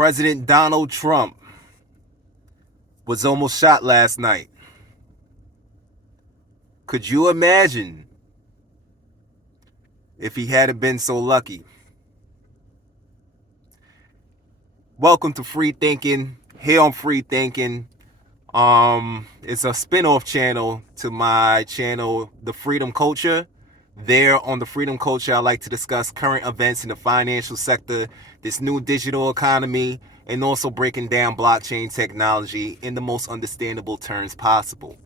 President Donald Trump was almost shot last night. Could you imagine if he hadn't been so lucky? Welcome to Free Thinking. Here on Free Thinking. It's a spin-off channel to my channel, The Freedom Culture. There on The Freedom Culture, I like to discuss current events in the financial sector, this new digital economy, and also breaking down blockchain technology in the most understandable terms possible.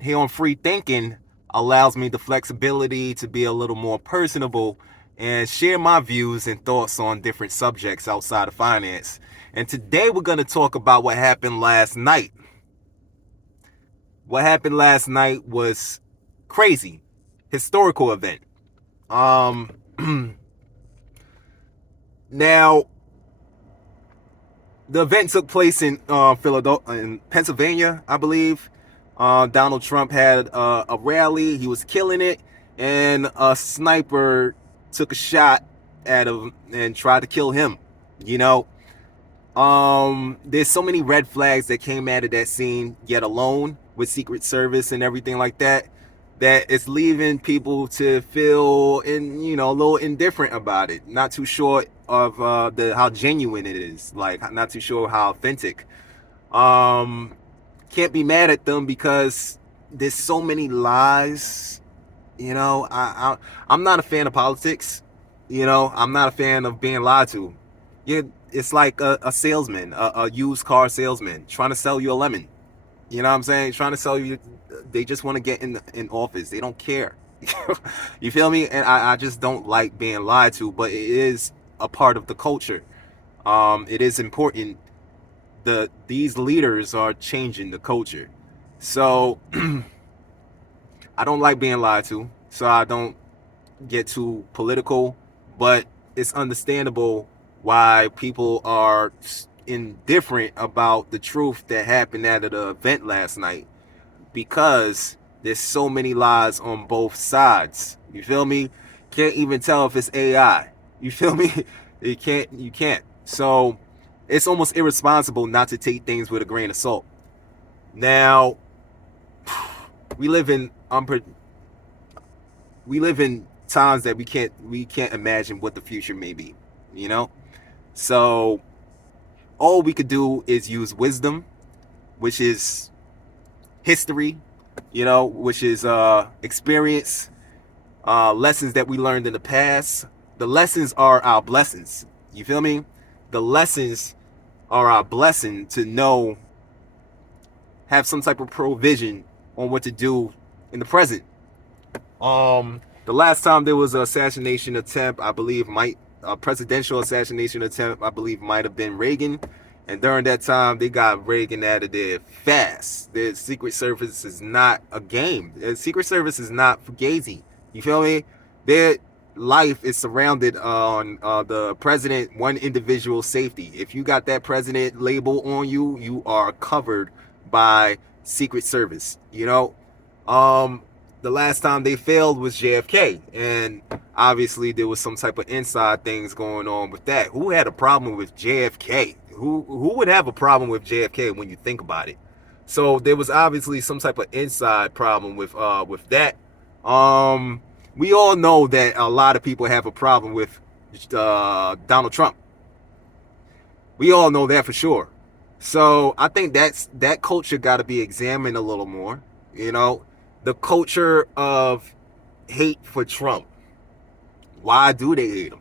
Here on Free Thinking allows me the flexibility to be a little more personable and share my views and thoughts on different subjects outside of finance. And today we're going to talk about what happened last night. What happened last night was crazy. Historical event. Now, the event took place in Philadelphia, in Pennsylvania, I believe. Donald Trump had a rally. He was killing it, and a sniper took a shot at him and tried to kill him. You know, there's so many red flags that came out of that scene, yet alone with Secret Service and everything like that, that it's leaving people to feel a little indifferent about it. Not too sure of how genuine it is. Like, not too sure how authentic. Can't be mad at them because there's so many lies. I'm not a fan of politics. I'm not a fan of being lied to. It's like a salesman, a used car salesman trying to sell you a lemon. You know what I'm saying? Trying to sell you. They just want to get in office. They don't care. You feel me? And I just don't like being lied to, but it is a part of the culture. It is important. These leaders are changing the culture. So I don't like being lied to, so I don't get too political, but it's understandable why people are indifferent about the truth that happened at the event last night, because there's so many lies on both sides. You feel me? Can't even tell if it's AI. You feel me? You can't. So it's almost irresponsible not to take things with a grain of salt. Now, we live in times that we can't imagine what the future may be. So all we could do is use wisdom, which is history, which is experience, lessons that we learned in the past. The lessons are our blessings. You feel me? The lessons are our blessing to know, have some type of provision on what to do in the present. The last time there was an assassination attempt, I believe a presidential assassination attempt, I believe might have been Reagan. And during that time, they got Reagan out of there fast. The Secret Service is not a game. The Secret Service is not fugazi. You feel me? Their life is surrounded on the president, one individual safety. If you got that president label on you, you are covered by Secret Service. The last time they failed was JFK, and obviously there was some type of inside things going on with that. Who had a problem with JFK? Who would have a problem with JFK when you think about it? So there was obviously some type of inside problem with that. We all know that a lot of people have a problem with Donald Trump. We all know that for sure. So I think that culture got to be examined a little more. The culture of hate for Trump. Why do they hate him?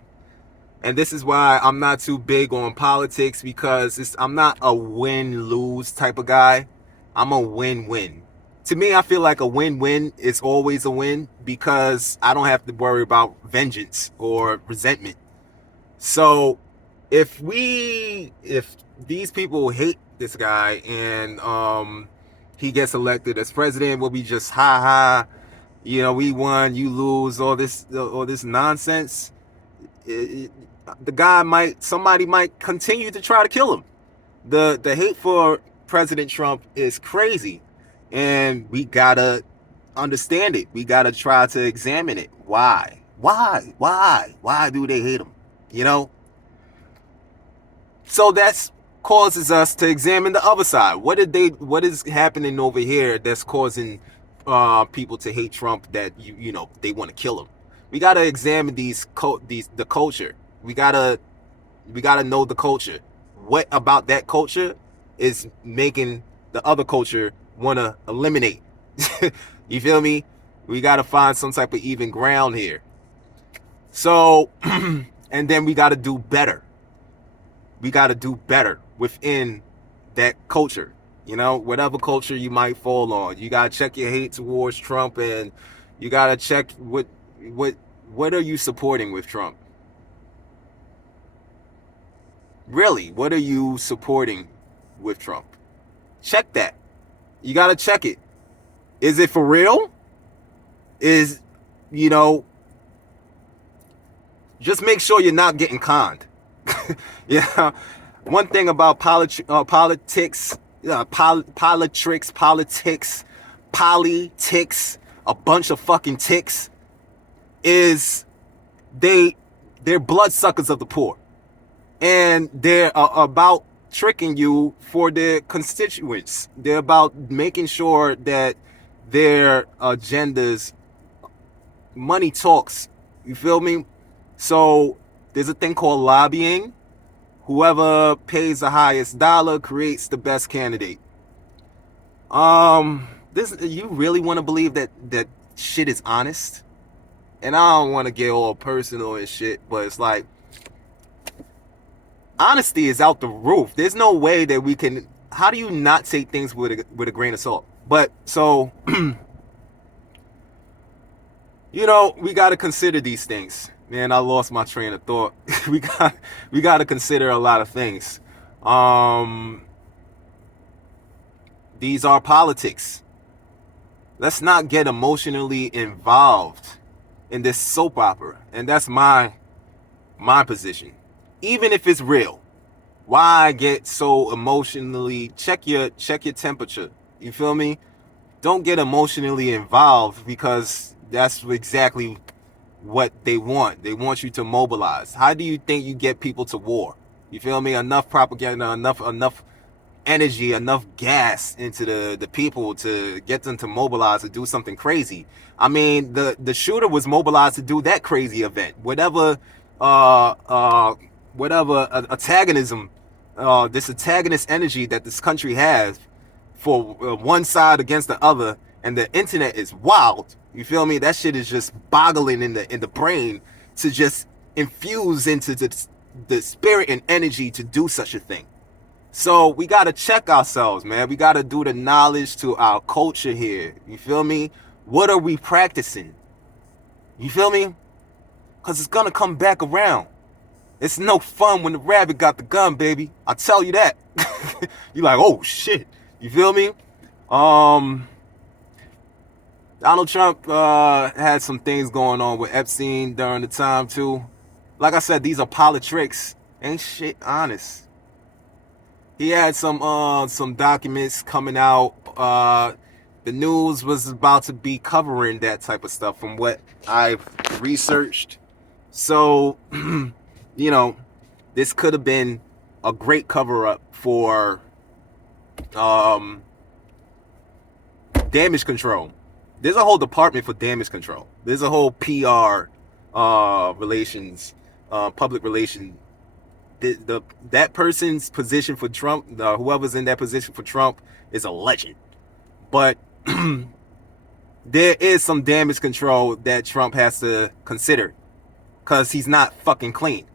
And this is why I'm not too big on politics, because I'm not a win-lose type of guy. I'm a win-win. To me, I feel like a win-win is always a win, because I don't have to worry about vengeance or resentment. So if these people hate this guy and he gets elected as president, we'll be just ha, we won, you lose, all this nonsense. Somebody might continue to try to kill him. The hate for President Trump is crazy, and we gotta understand it. We gotta try to examine it. Why do they hate him? So that's causes us to examine the other side. What is happening over here that's causing people to hate Trump, that they want to kill him? We got to examine the culture. We got to know the culture. What about that culture is making the other culture want to eliminate? You feel me? We got to find some type of even ground here. So, and then we got to do better. We got to do better within that culture. Whatever culture you might fall on, you got to check your hate towards Trump, and you got to check what what are you supporting with Trump? Really, what are you supporting with Trump? Check that. You got to check it. Is it for real? Is, you know, just make sure you're not getting conned. Yeah. One thing about politics, a bunch of fucking ticks, is they're bloodsuckers of the poor. And they're about tricking you for their constituents. They're about making sure that their agendas, money talks. You feel me? So there's a thing called lobbying. Whoever pays the highest dollar creates the best candidate. You really want to believe that shit is honest? And I don't want to get all personal and shit, but it's like, honesty is out the roof. There's no way that we can. How do you not take things with a grain of salt? But so, we got to consider these things. Man, I lost my train of thought. we got to consider a lot of things. These are politics. Let's not get emotionally involved in this soap opera, and that's my position. Even if it's real, why get so emotionally? Check your temperature. You feel me? Don't get emotionally involved, because that's exactly what they want. They want you to mobilize. How do you think you get people to war? You feel me? Enough propaganda, enough energy, enough gas into the people to get them to mobilize to do something crazy. I mean, the shooter was mobilized to do that crazy event. Whatever antagonism, this antagonist energy that this country has for one side against the other, and the internet is wild. You feel me? That shit is just boggling in the brain to just infuse into the spirit and energy to do such a thing. So we got to check ourselves, man. We got to do the knowledge to our culture here. You feel me? What are we practicing? You feel me? Because it's going to come back around. It's no fun when the rabbit got the gun, baby. I tell you that. You're like, oh, shit. You feel me? Donald Trump had some things going on with Epstein during the time, too. Like I said, these are politics. Ain't shit honest. He had some documents coming out. The news was about to be covering that type of stuff from what I've researched. So, this could have been a great cover-up for damage control. There's a whole department for damage control. There's a whole PR relations, public relations. That person's position for Trump, whoever's in that position for Trump, is a legend. But there is some damage control that Trump has to consider, because he's not fucking clean.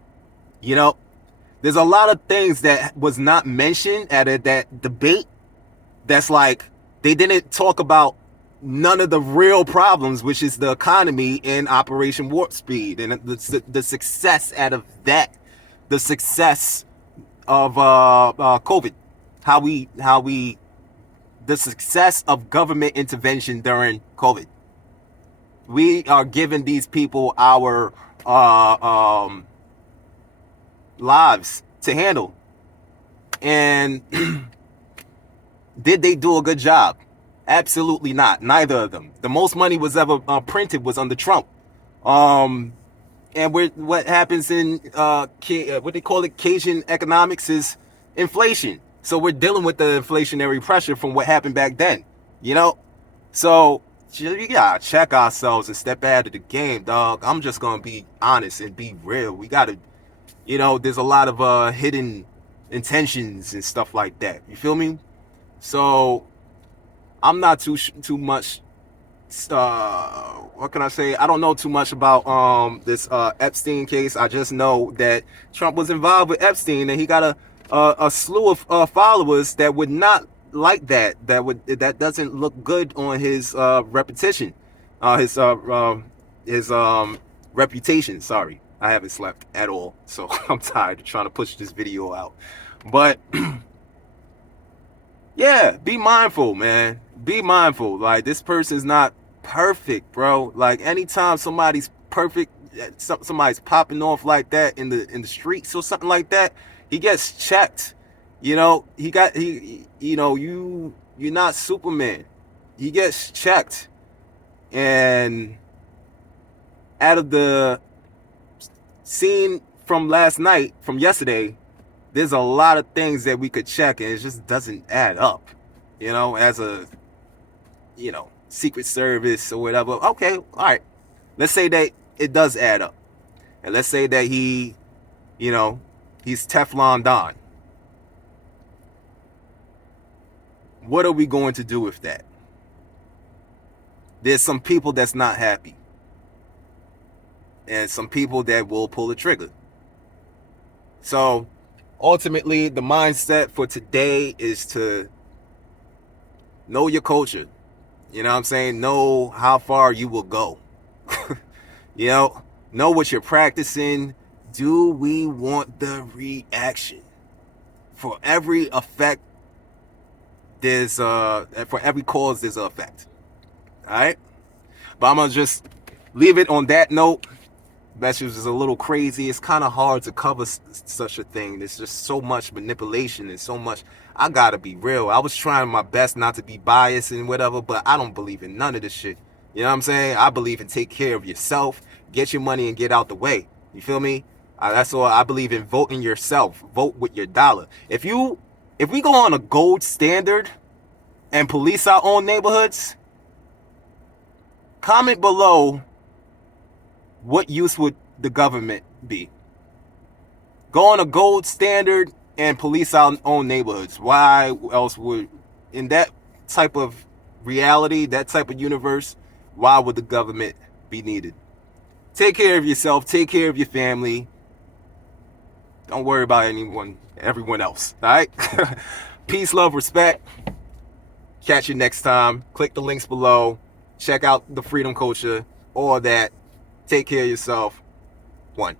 There's a lot of things that was not mentioned at that debate. That's like, they didn't talk about none of the real problems, which is the economy and Operation Warp Speed, and the success out of that, the success of COVID, the success of government intervention during COVID. We are giving these people our lives to handle, and did they do a good job? Absolutely not. Neither of them. The most money was ever printed was under Trump. And what happens in what they call it, Cajun economics, is inflation. So we're dealing with the inflationary pressure from what happened back then, you know. So we gotta check ourselves and step out of the game, dog. I'm just gonna be honest and be real. We gotta, there's a lot of hidden intentions and stuff like that. You feel me? So I'm not too much. What can I say? I don't know too much about this Epstein case. I just know that Trump was involved with Epstein, and he got a slew of followers that would not like that. That doesn't look good on his repetition, his reputation. Sorry, I haven't slept at all, so I'm tired of trying to push this video out. But yeah, be mindful, man. Be mindful. Like, this person's not perfect, bro. Like, anytime somebody's perfect, somebody's popping off like that in the streets or something like that, he gets checked. You're not Superman. He gets checked. And out of the scene from yesterday, there's a lot of things that we could check, and it just doesn't add up. As a, Secret Service or whatever. Okay, all right. Let's say that it does add up. And let's say that he's Teflon Don. What are we going to do with that? There's some people that's not happy. And some people that will pull the trigger. So, ultimately, the mindset for today is to know your culture. You know what I'm saying? Know how far you will go. Know what you're practicing. Do we want the reaction? For every effect, for every cause, there's an effect. All right? But I'm going to just leave it on that note. Message is a little crazy. It's kind of hard to cover such a thing. There's just so much manipulation and so much. I gotta be real. I was trying my best not to be biased and whatever, but I don't believe in none of this shit. You know what I'm saying? I believe in take care of yourself, get your money, and get out the way. You feel me? That's all. I believe in voting yourself. Vote with your dollar. If we go on a gold standard and police our own neighborhoods, comment below. What use would the government be? Go on a gold standard and police our own neighborhoods. Why else would, in that type of reality, that type of universe, why would the government be needed? Take care of yourself. Take care of your family. Don't worry about everyone else. All right? Peace, love, respect. Catch you next time. Click the links below. Check out the Freedom Culture. All that. Take care of yourself. One.